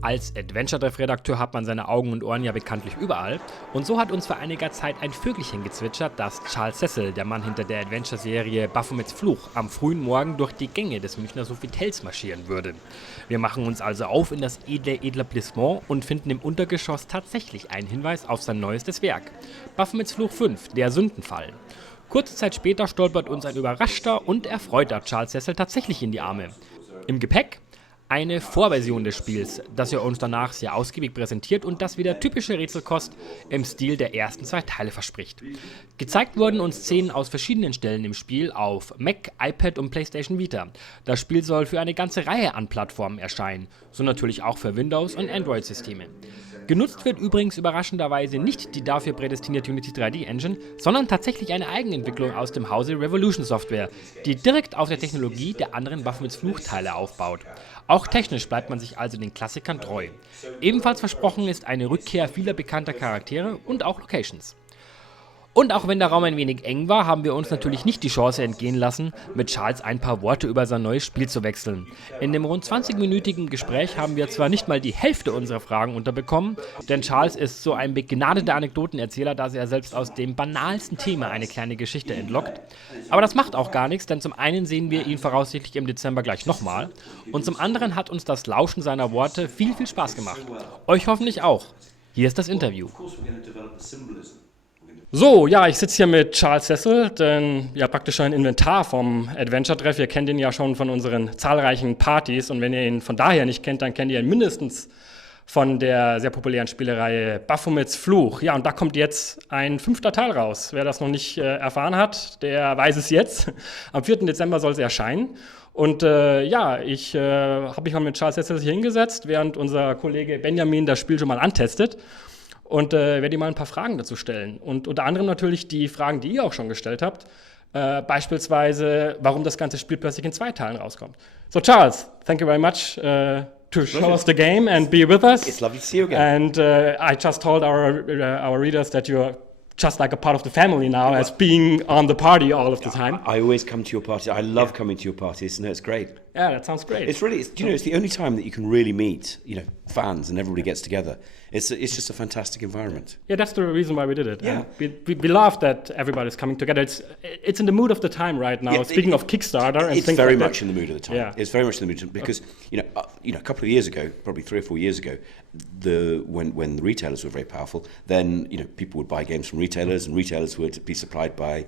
Als Adventure-Treff-Redakteur hat man seine Augen und Ohren ja bekanntlich überall. Und so hat uns vor einiger Zeit ein Vögelchen gezwitschert, dass Charles Cecil, der Mann hinter der Adventure-Serie Baphomets Fluch, am frühen Morgen durch die Gänge des Münchner Hotels marschieren würde. Wir machen uns also auf in das edle Etablissement und finden im Untergeschoss tatsächlich einen Hinweis auf sein neuestes Werk. Baphomets-Fluch 5, der Sündenfall. Kurze Zeit später stolpert uns ein überraschter und erfreuter Charles Cecil tatsächlich in die Arme. Im Gepäck eine Vorversion des Spiels, das er uns danach sehr ausgiebig präsentiert und das wieder typische Rätselkost im Stil der ersten 2 Teile verspricht. Gezeigt wurden uns Szenen aus verschiedenen Stellen im Spiel auf Mac, iPad und PlayStation Vita. Das Spiel soll für eine ganze Reihe an Plattformen erscheinen, so natürlich auch für Windows- und Android-Systeme. Genutzt wird übrigens überraschenderweise nicht die dafür prädestinierte Unity 3D Engine, sondern tatsächlich eine Eigenentwicklung aus dem Hause Revolution Software, die direkt auf der Technologie der anderen Baphomets-Fluch-Teile aufbaut. Auch technisch bleibt man sich also den Klassikern treu. Ebenfalls versprochen ist eine Rückkehr vieler bekannter Charaktere und auch Locations. Und auch wenn der Raum ein wenig eng war, haben wir uns natürlich nicht die Chance entgehen lassen, mit Charles ein paar Worte über sein neues Spiel zu wechseln. In dem rund 20-minütigen Gespräch haben wir zwar nicht mal die Hälfte unserer Fragen unterbekommen, denn Charles ist so ein begnadeter Anekdotenerzähler, dass er selbst aus dem banalsten Thema eine kleine Geschichte entlockt. Aber das macht auch gar nichts, denn zum einen sehen wir ihn voraussichtlich im Dezember gleich nochmal und zum anderen hat uns das Lauschen seiner Worte viel, viel Spaß gemacht. Euch hoffentlich auch. Hier ist das Interview. So, ja, ich sitze hier mit Charles Cecil, denn ja praktisch ein Inventar vom Adventure-Treff. Ihr kennt ihn ja schon von unseren zahlreichen Partys und wenn ihr ihn von daher nicht kennt, dann kennt ihr ihn mindestens von der sehr populären Spielereihe Baphomets Fluch. Ja, und da kommt jetzt ein 5. Teil raus. Wer das noch nicht erfahren hat, der weiß es jetzt. Am 4. Dezember soll es erscheinen. Und ja, ich habe mich mal mit Charles Cecil hier hingesetzt, während unser Kollege Benjamin das Spiel schon mal antestet. Und werde ihm mal ein paar Fragen dazu stellen. Und unter anderem natürlich die Fragen, die ihr auch schon gestellt habt. Beispielsweise, warum das ganze Spiel plötzlich in 2 Teilen rauskommt. So Charles, thank you very much to show us the game and be with us. It's lovely to see you again. And I just told our readers that you're just like a part of the family now, as being on the party all of the time. I always come to your parties. I love coming to your parties. No, it's great. Yeah, that sounds great. It's really, it's the only time that you can really meet, fans and everybody gets together. It's just a fantastic environment. Yeah, that's the reason why we did it. Yeah. We love that everybody's coming together. It's in the mood of the time right now. Yeah, Speaking of Kickstarter and it's things very like much that. in the mood of the time. Yeah. It's very much in the mood of the time because a couple of years ago, probably 3 or 4 years ago, when the retailers were very powerful, then people would buy games from retailers, and retailers would be supplied by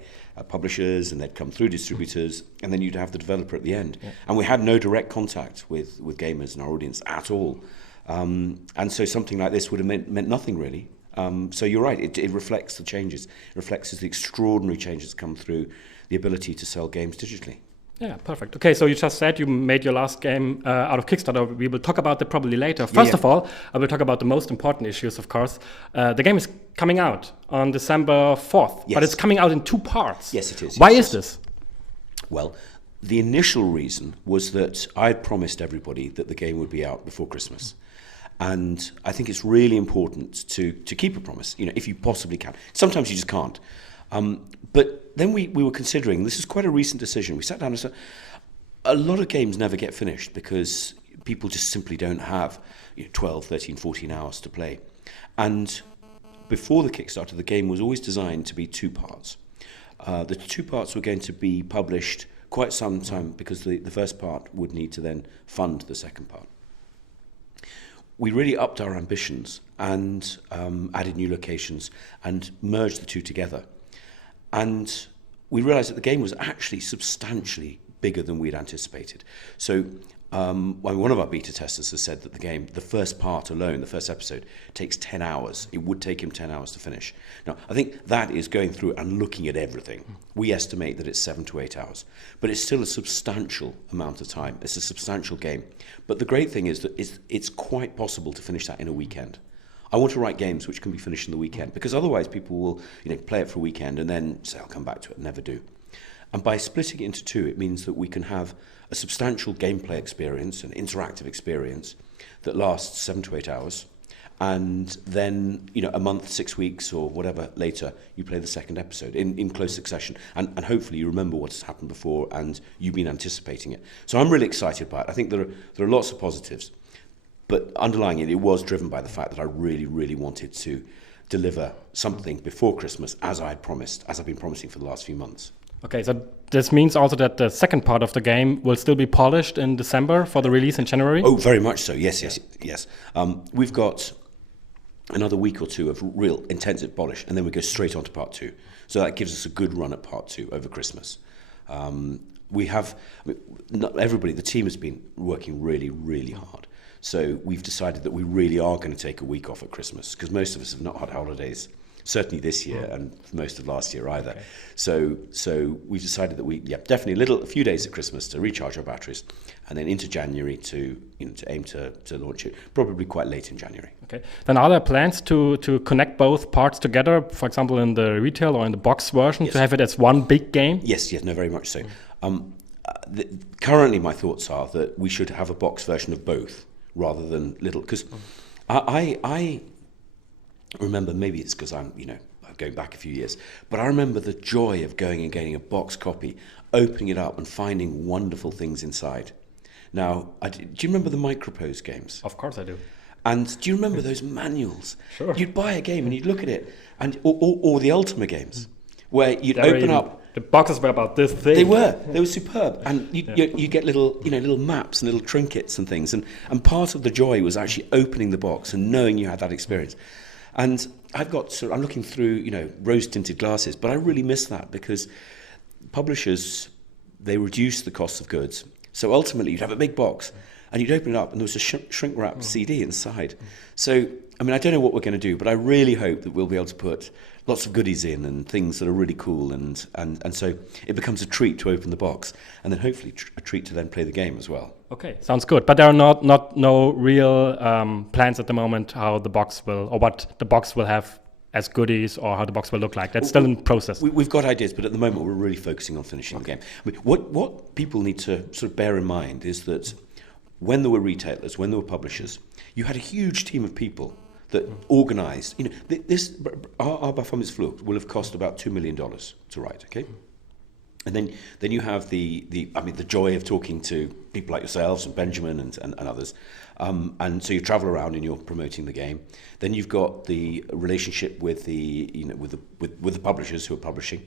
publishers, and they'd come through distributors, and then you'd have the developer at the end. Yeah. And we had no direct contact with gamers and our audience at all. And so something like this would have meant nothing really. So you're right, it reflects the changes. It reflects the extraordinary changes that come through the ability to sell games digitally. Yeah, perfect. Okay, so you just said you made your last game out of Kickstarter. We will talk about that probably later. First of all, I will talk about the most important issues, of course. The game is coming out on December 4th, yes. But it's coming out in 2 parts. Yes, it is. Why is this? Well, the initial reason was that I had promised everybody that the game would be out before Christmas. And I think it's really important to keep a promise, if you possibly can. Sometimes you just can't. But then we were considering, this is quite a recent decision. We sat down and said, a lot of games never get finished because people just simply don't have 12, 13, 14 hours to play. And before the Kickstarter, the game was always designed to be 2 parts. The 2 parts were going to be published quite some time because the first part would need to then fund the second part. We really upped our ambitions and added new locations and merged the 2 together. And we realized that the game was actually substantially bigger than we'd anticipated. So one of our beta testers has said that the game, the first part alone, the first episode, takes 10 hours. It would take him 10 hours to finish. Now, I think that is going through and looking at everything. We estimate that it's 7 to 8 hours. But it's still a substantial amount of time. It's a substantial game. But the great thing is that it's quite possible to finish that in a weekend. I want to write games which can be finished in the weekend, because otherwise people will play it for a weekend and then say, I'll come back to it, and never do. And by splitting it into 2, it means that we can have a substantial gameplay experience, an interactive experience that lasts 7 to 8 hours, and then a month, 6 weeks or whatever later, you play the second episode in close succession, and hopefully you remember what has happened before and you've been anticipating it. So I'm really excited by it. I think there are lots of positives, but underlying it was driven by the fact that I really, really wanted to deliver something before Christmas, as I've been promising for the last few months. Okay, so this means also that the second part of the game will still be polished in December for the release in January? Oh, very much so. Yes. We've got another week or 2 of real intensive polish, and then we go straight on to part 2. So that gives us a good run at part 2 over Christmas. Not everybody, the team has been working really, really hard. So we've decided that we really are going to take a week off at Christmas, because most of us have not had holidays, certainly this year, and most of last year either. Okay. So we've decided that definitely a few days at Christmas to recharge our batteries, and then into January to aim to launch it, probably quite late in January. Okay. Then are there plans to connect both parts together, for example, in the retail or in the box version, to have it as one big game? Yes, no, very much so. Currently, my thoughts are that we should have a box version of both rather than little, because I remember, maybe it's because I'm going back a few years, but I remember the joy of going and getting a box copy, opening it up and finding wonderful things inside. Now, do you remember the Micropose games? Of course I do. And do you remember those manuals? Sure. You'd buy a game and you'd look at it, or the Ultima games, where you'd open up. The boxes were about this thing. They were superb, and you get little maps and little trinkets and things, and part of the joy was actually opening the box and knowing you had that experience. And I'm looking through rose tinted glasses, but I really miss that, because publishers, they reduce the cost of goods. So ultimately you'd have a big box and you'd open it up and there was a shrink wrapped CD inside. So I don't know what we're going to do, but I really hope that we'll be able to put lots of goodies in and things that are really cool, and so it becomes a treat to open the box, and then hopefully a treat to then play the game as well. Okay, sounds good. But there are no real plans at the moment how the box will, or what the box will have as goodies, or how the box will look like. That's still in process. We've got ideas, but at the moment we're really focusing on finishing the game. What people need to sort of bear in mind is that when there were retailers, when there were publishers, you had a huge team of people that organised. Our Baphomets-Fluch will have cost about $2 million to write. Okay, and then you have the joy of talking to people like yourselves and Benjamin and others, and so you travel around and you're promoting the game. Then you've got the relationship with with the publishers who are publishing.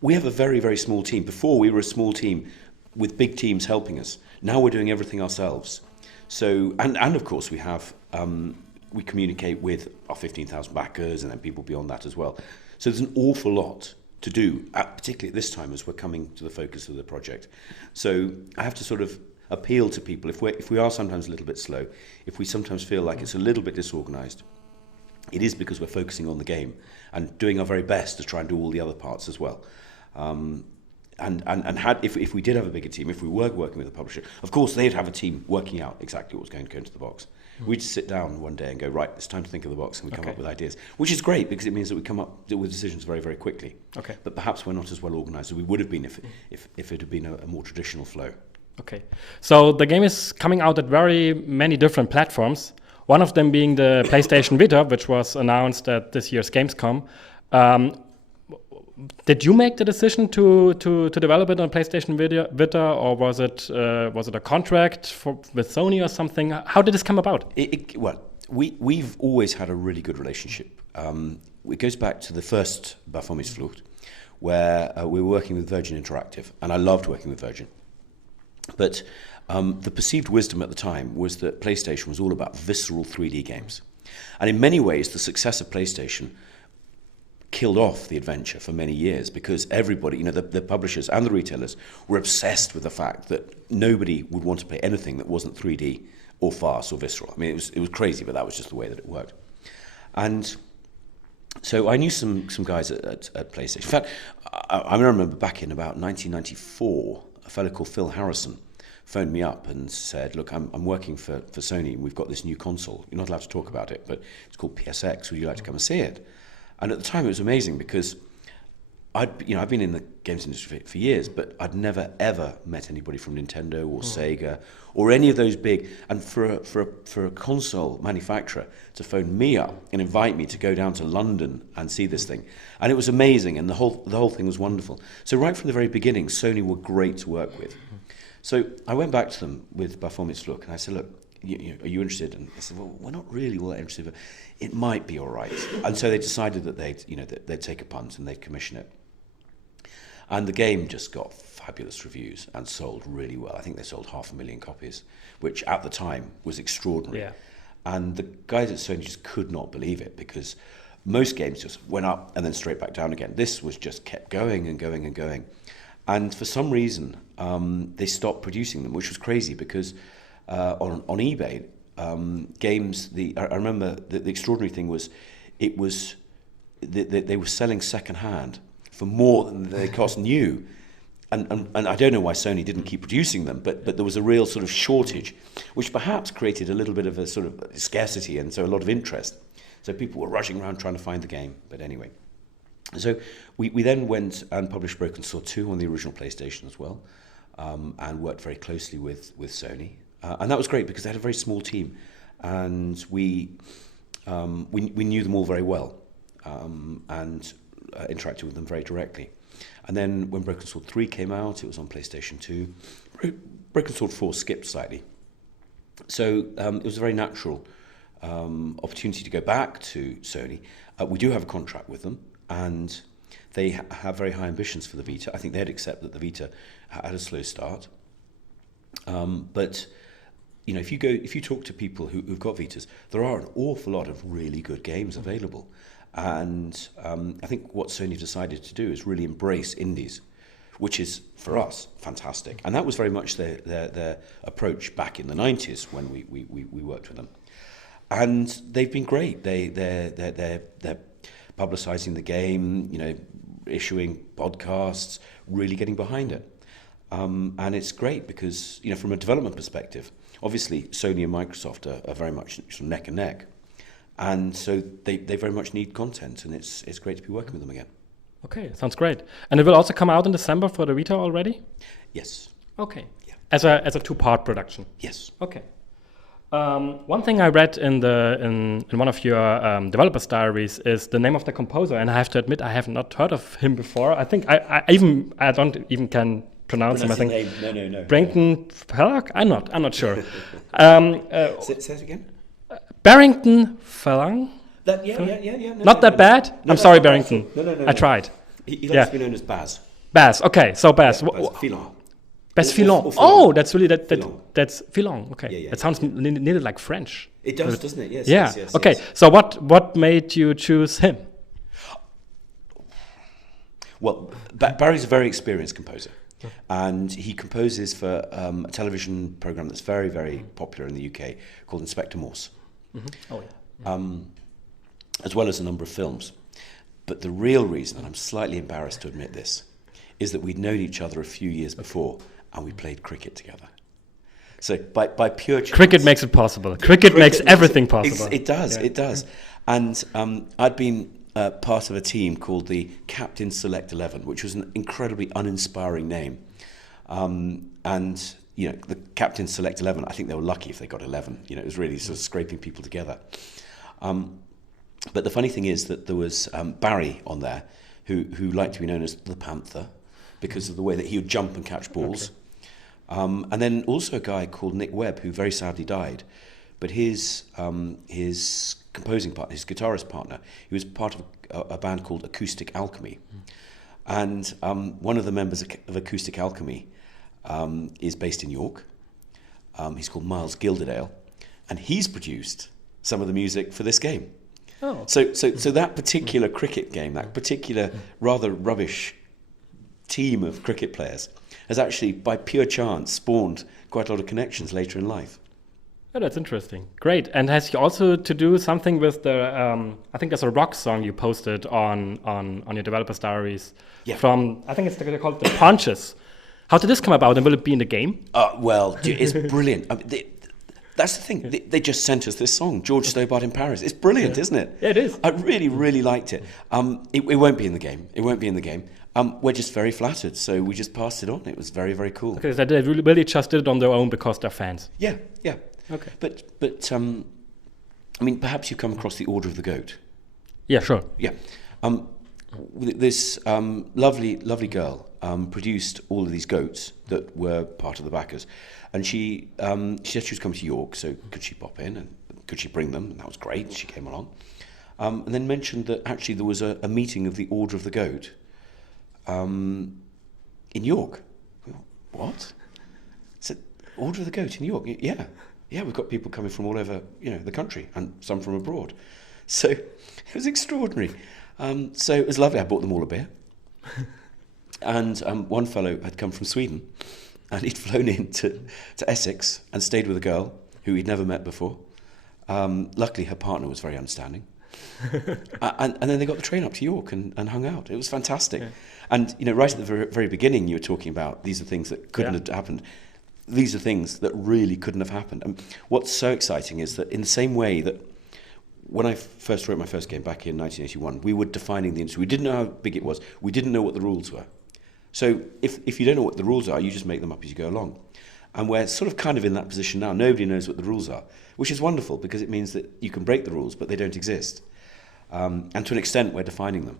We have a very, very small team. Before we were a small team with big teams helping us. Now we're doing everything ourselves. So and of course we have. We communicate with our 15,000 backers and then people beyond that as well. So there's an awful lot to do, particularly at this time as we're coming to the focus of the project. So I have to sort of appeal to people, if we are sometimes a little bit slow, if we sometimes feel like it's a little bit disorganised, it is because we're focusing on the game and doing our very best to try and do all the other parts as well. If we did have a bigger team, if we were working with a publisher, of course they'd have a team working out exactly what was going to go into the box. We'd sit down one day and go, right, it's time to think of the box, and we come up with ideas, which is great because it means that we come up with decisions very, very quickly. Okay. But perhaps we're not as well organised as we would have been if it had been a more traditional flow. Okay. So the game is coming out at very many different platforms, one of them being the PlayStation Vita, which was announced at this year's Gamescom. Did you make the decision to develop it on PlayStation Vita, or was it a contract with Sony or something? How did this come about? We've always had a really good relationship. It goes back to the first Baphomets-Fluch, where we were working with Virgin Interactive, and I loved working with Virgin. But the perceived wisdom at the time was that PlayStation was all about visceral 3D games. And in many ways, the success of PlayStation killed off the adventure for many years because everybody, the publishers and the retailers were obsessed with the fact that nobody would want to play anything that wasn't 3D or fast or visceral. I mean, it was crazy, but that was just the way that it worked. And so I knew some guys at PlayStation. In fact, I remember back in about 1994, a fellow called Phil Harrison phoned me up and said, look, I'm working for Sony, and we've got this new console. You're not allowed to talk about it, but it's called PSX. Would you like to come and see it? And at the time, it was amazing because I've been in the games industry for years, but I'd never ever met anybody from Nintendo or Sega or any of those big. And for a console manufacturer to phone me up and invite me to go down to London and see this thing, and it was amazing, and the whole thing was wonderful. So right from the very beginning, Sony were great to work with. So I went back to them with Baphomets-Fluch, and I said, look, are you interested? And they said, well, we're not really all that interested, but it might be all right. And so they decided that they'd take a punt and they'd commission it. And the game just got fabulous reviews and sold really well. I think they sold 500,000 copies, which at the time was extraordinary. Yeah. And the guys at Sony just could not believe it because most games just went up and then straight back down again. This was just kept going and going and going. And for some reason, they stopped producing them, which was crazy because on eBay, games. I remember the extraordinary thing was, they were selling second hand for more than they cost new, and I don't know why Sony didn't keep producing them, but there was a real sort of shortage, which perhaps created a little bit of a sort of scarcity, and so a lot of interest. So people were rushing around trying to find the game. But anyway, so we then went and published Broken Sword 2 on the original PlayStation as well, and worked very closely with Sony. And that was great because they had a very small team, and we knew them all very well, and interacted with them very directly. And then when Broken Sword 3 came out, it was on PlayStation 2. Broken Sword 4 skipped slightly. So it was a very natural opportunity to go back to Sony. We do have a contract with them, and they have very high ambitions for the Vita. I think they'd accept that the Vita had a slow start. But if you talk to people who've got Vitas, there are an awful lot of really good games available. And I think what Sony decided to do is really embrace indies, which is, for us, fantastic. And that was very much their approach back in the 90s when we worked with them. And they've been great. They're publicising the game, issuing podcasts, really getting behind it. And it's great because, from a development perspective, obviously Sony and Microsoft are very much sort of neck and neck. And so they very much need content, and it's great to be working with them again. Okay, sounds great. And it will also come out in December for the Vita already? Yes. Okay. Yeah. As a two-part production? Yes. Okay. One thing I read in one of your developers' diaries is the name of the composer, and I have to admit I have not heard of him before. I think I don't even can pronounce him. I think No. Barrington Fellock? I'm not sure. Say it again. Barrington Fellock? Yeah. Not that bad? I'm sorry, Barrington. No. I tried. He likes to be known as Baz. Baz. Okay, so Baz. Filon. Baz Filon. Or Oh, that's really Filon. that's Filon. Okay, Yeah. that sounds nearly like French. It does, doesn't it? Yes. Yeah. Yes, okay. Yes. So what made you choose him? Well, Barry's a very experienced composer, and he composes for a television program that's very, very popular in the UK called Inspector Morse. Mm-hmm. Oh yeah. As well as a number of films. But the real reason, and I'm slightly embarrassed to admit this, is that we'd known each other a few years before, and we played cricket together. So by pure chance, cricket makes it possible. Cricket makes everything possible. It does. And I'd been part of a team called the Captain Select 11, which was an incredibly uninspiring name. And the Captain Select 11, I think they were lucky if they got 11. It was really sort of scraping people together. But the funny thing is that there was Barry on there who liked to be known as the Panther because of the way that he would jump and catch balls. Okay. And then also a guy called Nick Webb, who very sadly died. But his composing partner, his guitarist partner, he was part of a band called Acoustic Alchemy. And one of the members of Acoustic Alchemy is based in York. He's called Miles Gilderdale. And he's produced some of the music for this game. Oh. So that particular cricket game, that particular rather rubbish team of cricket players, has actually, by pure chance, spawned quite a lot of connections later in life. Oh, that's interesting. Great. And has he also to do something with the? I think there's a rock song you posted on your developers' diaries. Yeah. From, I think they're called the Punches. How did this come about, and will it be in the game? Well, it's brilliant. I mean, that's the thing. They just sent us this song, George Stobart in Paris. It's brilliant, isn't it? Yeah, it is. I really, really liked it. It won't be in the game. It won't be in the game. We're just very flattered, so we just passed it on. It was very, very cool. Okay, so they really just did it on their own because they're fans. Yeah. Okay. But I mean, perhaps you've come across the Order of the Goat. Yeah, sure. Yeah. This lovely girl produced all of these goats that were part of the backers, and she said she was coming to York, so could she pop in and could she bring them? And that was great. She came along, and then mentioned that actually there was a meeting of the Order of the Goat in York. What? So Order of the Goat in York? Yeah, we've got people coming from all over, the country, and some from abroad. So it was extraordinary. So it was lovely. I bought them all a beer. And one fellow had come from Sweden, and he'd flown in to Essex and stayed with a girl who he'd never met before. Luckily, her partner was very understanding. And then they got the train up to York and hung out. It was fantastic. Yeah. And, right at the very, very beginning, you were talking about these are things that couldn't have happened. These are things that really couldn't have happened. And what's so exciting is that in the same way that when I first wrote my first game back in 1981, we were defining the industry. We didn't know how big it was. We didn't know what the rules were. So if you don't know what the rules are, you just make them up as you go along. And we're sort of kind of in that position now. Nobody knows what the rules are, which is wonderful because it means that you can break the rules, but they don't exist. And to an extent, we're defining them.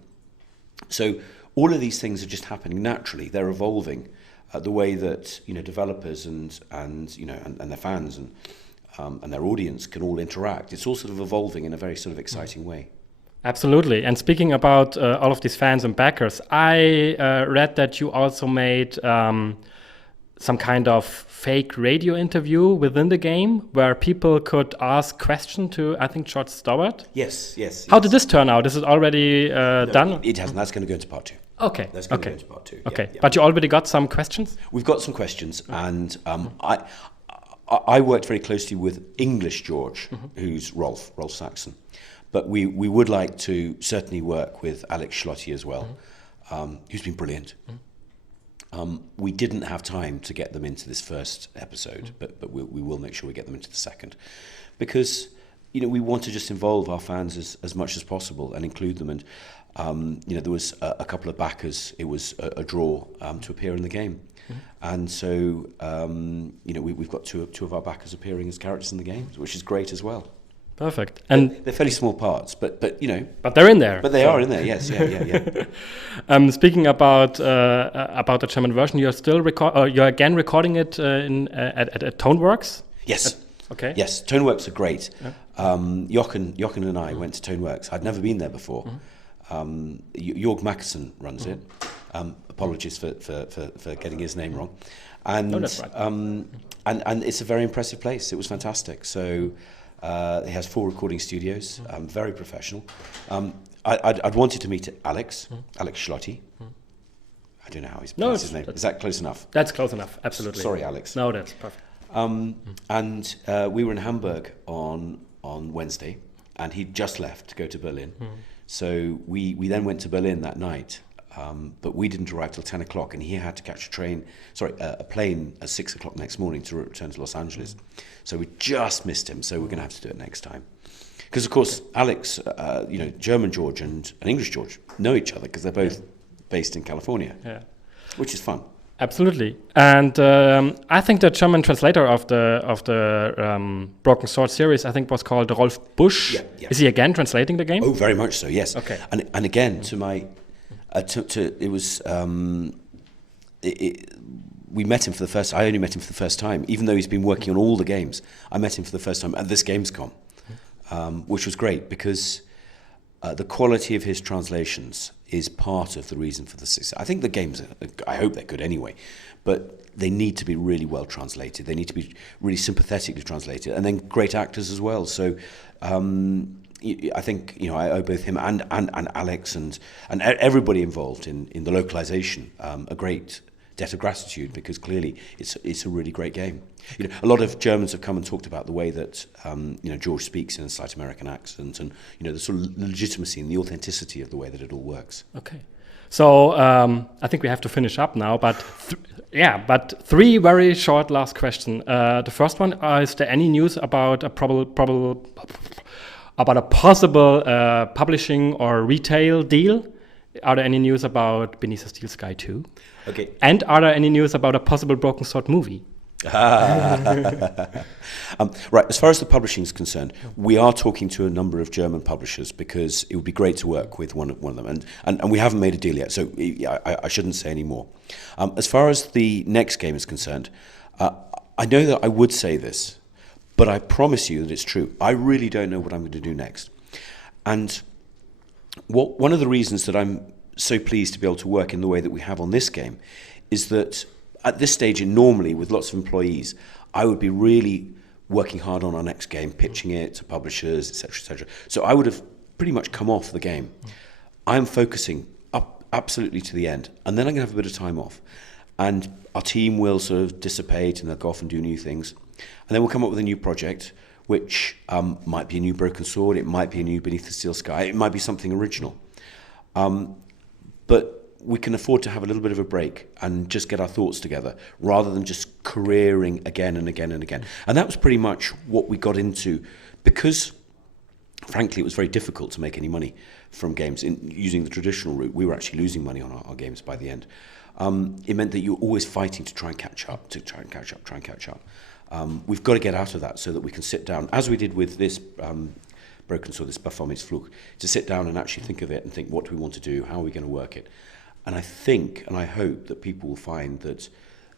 So all of these things are just happening naturally. They're evolving the way that developers and their fans and their audience can all interact. It's all sort of evolving in a very sort of exciting way. Absolutely. And speaking about all of these fans and backers, I read that you also made some kind of fake radio interview within the game where people could ask questions to, I think, George Stobart. Yes. How did this turn out? Is it already done? It hasn't. That's going to go into part 2. Okay. That's going to go into part 2. Okay. Yeah. But you already got some questions? We've got some questions, and I worked very closely with English George, who's Rolf Saxon. But we would like to certainly work with Alex Schlotti as well, who's been brilliant. We didn't have time to get them into this first episode, but we will make sure we get them into the second. Because, we want to just involve our fans as much as possible and include them. And, there was a couple of backers. It was a draw to appear in the game. And so, we've got two of our backers appearing as characters in the game, which is great as well. Perfect. And they're fairly small parts, but But they're in there. But they are in there. Yes. Yeah. Speaking about the German version, you're still you're again recording it at Toneworks. Yes. Okay. Yes, Toneworks are great. Jochen and I went to Toneworks. I'd never been there before. Jörg Mackerson runs it. Apologies for getting his name wrong. And no, that's right. And it's a very impressive place. It was fantastic. So. He has 4 recording studios, very professional. I'd wanted to meet Alex Schlotti. I don't know how he's pronounced his name. Is that close enough? That's close enough, absolutely. Sorry, Alex. No, that's perfect. And we were in Hamburg on Wednesday, and he'd just left to go to Berlin. So we then went to Berlin that night, but we didn't arrive till 10 o'clock, and he had to catch a plane at 6 o'clock next morning to return to Los Angeles. So we just missed him, so we're going to have to do it next time. Because, of course, Alex, German George and English George know each other because they're both based in California, which is fun. Absolutely. And I think the German translator of the Broken Sword series, I think, was called Rolf Busch. Yeah. Is he again translating the game? Oh, very much so, yes. Okay. And again, to my... it was... we met him for the first... I only met him for the first time. Even though he's been working on all the games, I met him for the first time at this Gamescom, which was great because the quality of his translations is part of the reason for the success. I think the games, I hope they're good anyway, but they need to be really well translated. They need to be really sympathetically translated, and then great actors as well. So I think I owe both him and Alex and everybody involved in the localization a great debt of gratitude, because clearly it's a really great game. A lot of Germans have come and talked about the way that George speaks in a slight American accent, and the sort of legitimacy and the authenticity of the way that it all works. Okay, so I think we have to finish up now, but three very short last questions. The first one: is there any news about a possible publishing or retail deal? Are there any news about Beneath the Steel Sky 2? Okay. And are there any news about a possible Broken Sword movie? Right, as far as the publishing is concerned, we are talking to a number of German publishers, because it would be great to work with one of them, and we haven't made a deal yet, so I shouldn't say any more. As far as the next game is concerned, I know that I would say this, but I promise you that it's true. I really don't know what I'm going to do next. And one of the reasons that I'm so pleased to be able to work in the way that we have on this game is that at this stage, and normally with lots of employees, I would be really working hard on our next game, pitching it to publishers, etc., etc. So I would have pretty much come off the game. I'm focusing up absolutely to the end, and then I'm going to have a bit of time off. And our team will sort of dissipate, and they'll go off and do new things. And then we'll come up with a new project, which might be a new Broken Sword, it might be a new Beneath the Steel Sky, it might be something original. But we can afford to have a little bit of a break and just get our thoughts together, rather than just careering again and again and again. And that was pretty much what we got into, because, frankly, it was very difficult to make any money from games. Using the traditional route, we were actually losing money on our games by the end. It meant that you were always fighting to try and catch up, We've got to get out of that so that we can sit down, as we did with this Broken Sword, this Baphomets Fluch, to sit down and actually think of it and think, what do we want to do, how are we going to work it? And I think, and I hope, that people will find that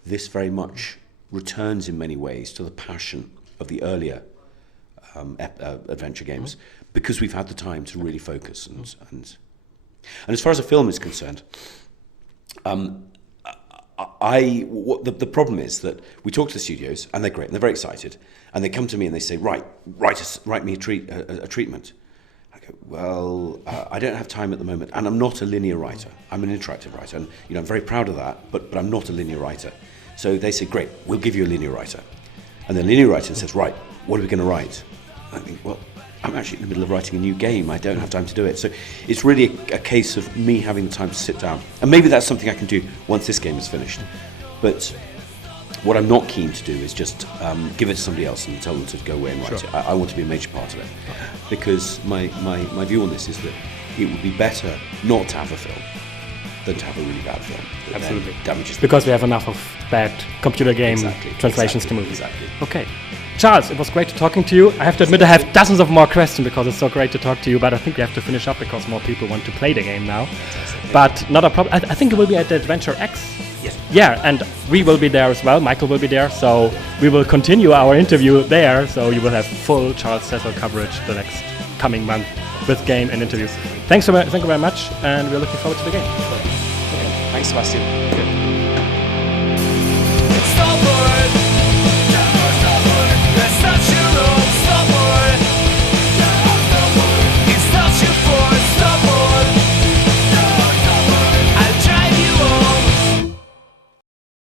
this very much returns in many ways to the passion of the earlier adventure games, because we've had the time to really focus. And as far as a film is concerned, the problem is that we talk to the studios, and they're great, and they're very excited, and they come to me and they say, write me a treatment. I go, well, I don't have time at the moment, and I'm not a linear writer. I'm an interactive writer, and I'm very proud of that, but I'm not a linear writer. So they say, great, we'll give you a linear writer. And the linear writer says, right, what are we going to write? I think, well, I'm actually in the middle of writing a new game. I don't have time to do it. So it's really a case of me having the time to sit down. And maybe that's something I can do once this game is finished. But what I'm not keen to do is just give it to somebody else and tell them to go away and write it. I want to be a major part of it. Because my view on this is that it would be better not to have a film than to have a really bad film. Absolutely. Damages because we have enough of bad computer game translations to movies. Exactly. Okay. Charles, it was great talking to you. I have to admit I have dozens of more questions because it's so great to talk to you, but I think we have to finish up because more people want to play the game now. But not a problem. I think it will be at the Adventure X. Yes. Yeah, and we will be there as well. Michael will be there, so we will continue our interview there. So you will have full Charles Cecil coverage the next coming month with game and interviews. Thank you very much, and we're looking forward to the game. Okay. Thanks, Sebastian. Good. It's over.